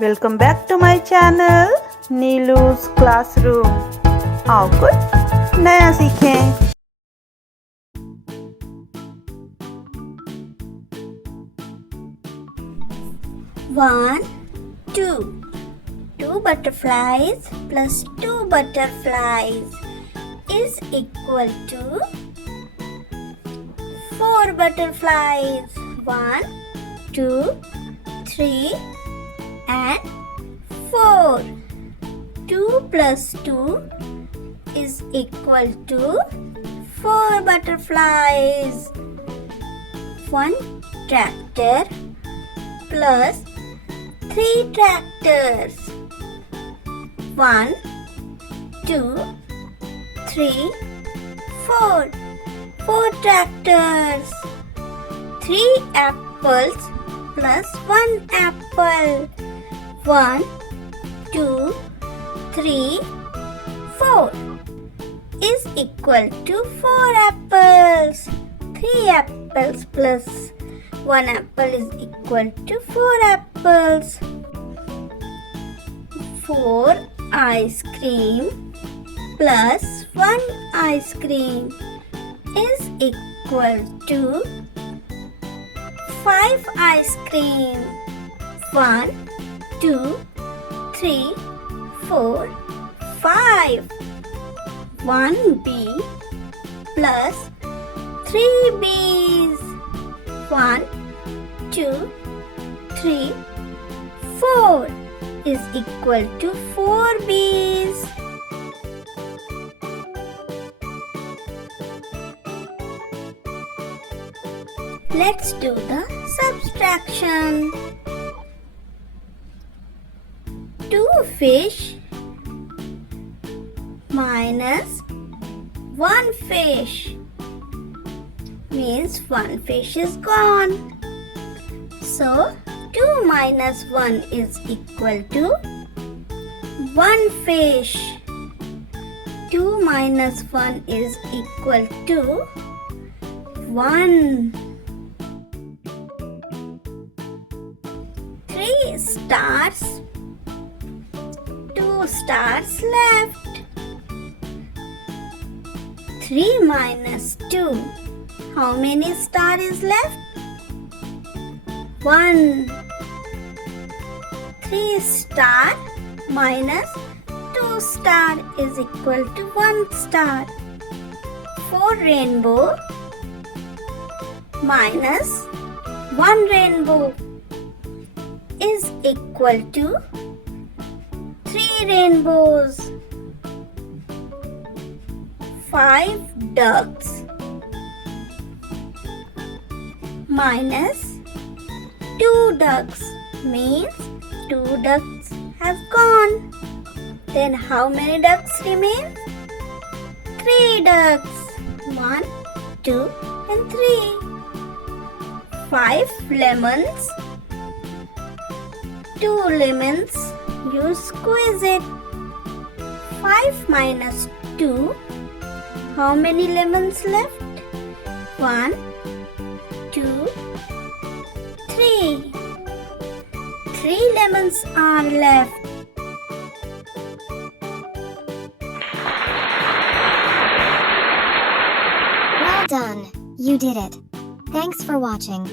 Welcome back to my channel Neelu's classroom. आओ कुछ नया सीखें। 1, 2. 2 butterflies plus 2 butterflies is equal to 4 butterflies. 1, 2, 3 and 4. 2 plus 2 is equal to 4 butterflies. 1 tractor plus 3 tractors. 1, 2, 3, 4. 4 tractors. 3 apples plus 1 apple. 1, 2, 3, 4 is equal to 4 apples. 3 apples plus 1 apple is equal to 4 apples. 4 ice cream plus 1 ice cream is equal to 5 ice cream. 1, 2, 3, 4, 5. 1 bee plus 3 bees. 1, 2, 3, 4 is equal to 4 bees. Let's do the subtraction. 2 fish minus 1 fish means 1 fish is gone. So 2 minus 1 is equal to 1 fish. 2 minus 1 is equal to 1. 3 stars, 2 stars left. 3 minus 2. How many stars is left? 1. 3 star minus 2 star is equal to 1 star. 4 rainbow minus 1 rainbow is equal to 3 rainbows. 5 ducks minus 2 ducks means 2 ducks have gone. Then how many ducks remain? 3 ducks. 1, 2 and 3. 5 lemons. 2 lemons, you squeeze it. 5 minus 2. How many lemons left? 1, 2, 3. 3 lemons are left. Well done, you did it. Thanks for watching.